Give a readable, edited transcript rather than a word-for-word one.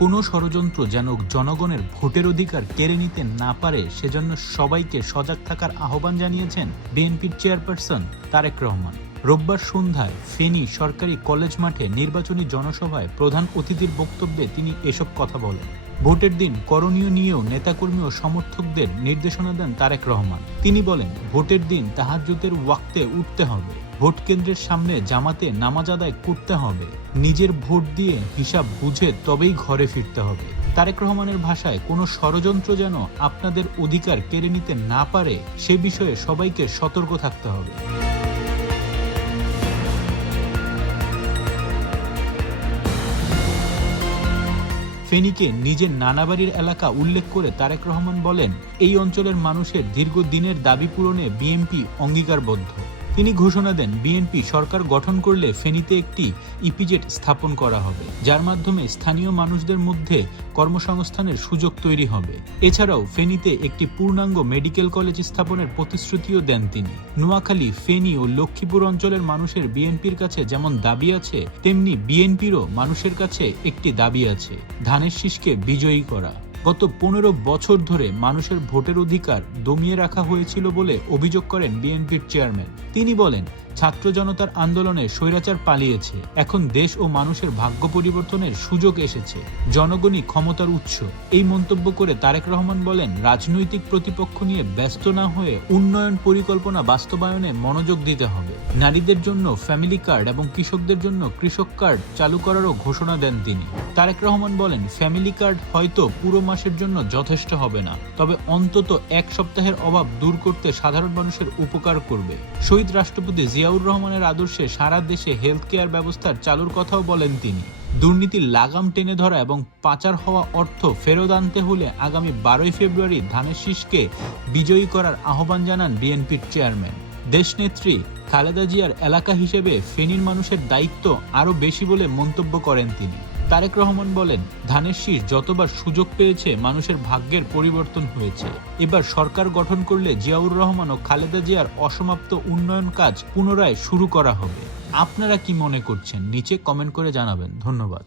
কোনো ষড়যন্ত্র যেন জনগণের ভোটের অধিকার কেড়ে নিতে না পারে সেজন্য সবাইকে সজাগ থাকার আহ্বান জানিয়েছেন বিএনপির চেয়ারপারসন তারেক রহমান। রোববার সন্ধ্যায় ফেনী সরকারি কলেজ মাঠে নির্বাচনী জনসভায় প্রধান অতিথির বক্তব্যে তিনি এসব কথা বলেন। ভোটের দিন করণীয় নিয়েও নেতাকর্মী ও সমর্থকদের নির্দেশনা দেন তারেক রহমান। তিনি বলেন, ভোটের দিন তাহাজ্জুদের ওয়াক্তে উঠতে হবে, ভোট কেন্দ্রের সামনে জামাতে নামাজ আদায় করতে হবে, নিজের ভোট দিয়ে হিসাব বুঝে তবেই ঘরে ফিরতে হবে। তারেক রহমানের ভাষায়, কোনো ষড়যন্ত্র যেন আপনাদের অধিকার কেড়ে নিতে না পারে সে বিষয়ে সবাইকে সতর্ক থাকতে হবে। ফেনীকে নিজের নানাবাড়ির এলাকা উল্লেখ করে তারেক রহমান বলেন, এই অঞ্চলের মানুষের দীর্ঘদিনের দাবি পূরণে বিএনপি অঙ্গীকারবদ্ধ। তিনি ঘোষণা দেন, বিএনপি সরকার গঠন করলে ফেনীতে একটি ইপিজেড স্থাপন করা হবে, যার মাধ্যমে স্থানীয় মানুষদের মধ্যে কর্মসংস্থানের সুযোগ তৈরি হবে। এছাড়াও ফেনীতে একটি পূর্ণাঙ্গ মেডিকেল কলেজ স্থাপনের প্রতিশ্রুতিও দেন তিনি। নোয়াখালী, ফেনী ও লক্ষ্মীপুর অঞ্চলের মানুষের বিএনপির কাছে যেমন দাবি আছে, তেমনি বিএনপিরও মানুষের কাছে একটি দাবি আছে, ধানের শীষকে বিজয়ী করা। গত 15 বছর ধরে মানুষের ভোটের অধিকার দমিয়ে রাখা হয়েছিল বলে অভিযোগ করেন বিএনপির চেয়ারম্যান। তিনি বলেন, ছাত্র জনতার আন্দোলনে স্বৈরাচার পালিয়েছে, এখন দেশ ও মানুষের ভাগ্য পরিবর্তনের সুযোগ এসেছে, জনগণই ক্ষমতার উৎস। এই মন্তব্য করে তারেক রহমান বলেন, রাজনৈতিক প্রতিপক্ষ নিয়ে ব্যস্ত না হয়ে উন্নয়ন পরিকল্পনা বাস্তবায়নে মনোযোগ দিতে হবে। নারীদের জন্য ফ্যামিলি কার্ড এবং কৃষকদের জন্য কৃষক কার্ড চালু করারও ঘোষণা দেন তিনি। তারেক রহমান বলেন, ফ্যামিলি কার্ড হয়তো পুরো মাসের জন্য যথেষ্ট হবে না, তবে অন্তত এক সপ্তাহের অভাব দূর করতে সাধারণ মানুষের উপকার করবে। শহীদ রাষ্ট্রপতি জিয়াউর রহমানের আদর্শে সারা দেশে হেলথ কেয়ার ব্যবস্থার চালুর কথাও বলেন তিনি। দুর্নীতির লাগাম টেনে ধরা এবং পাচার হওয়া অর্থ ফেরত আনতে হলে আগামী 12 ফেব্রুয়ারি ধানের শীষকে বিজয়ী করার আহ্বান জানান বিএনপির চেয়ারম্যান। দেশনেত্রী খালেদা জিয়ার এলাকা হিসেবে ফেনীর মানুষের দায়িত্ব আরও বেশি বলে মন্তব্য করেন তিনি। তারেক রহমান বলেন, ধানের শীষ যতবার সুযোগ পেয়েছে মানুষের ভাগ্যের পরিবর্তন হয়েছে। এবার সরকার গঠন করলে জিয়াউর রহমান ও খালেদা জিয়ার অসমাপ্ত উন্নয়ন কাজ পুনরায় শুরু করা হবে। আপনারা কি মনে করছেন নিচে কমেন্ট করে জানাবেন। ধন্যবাদ।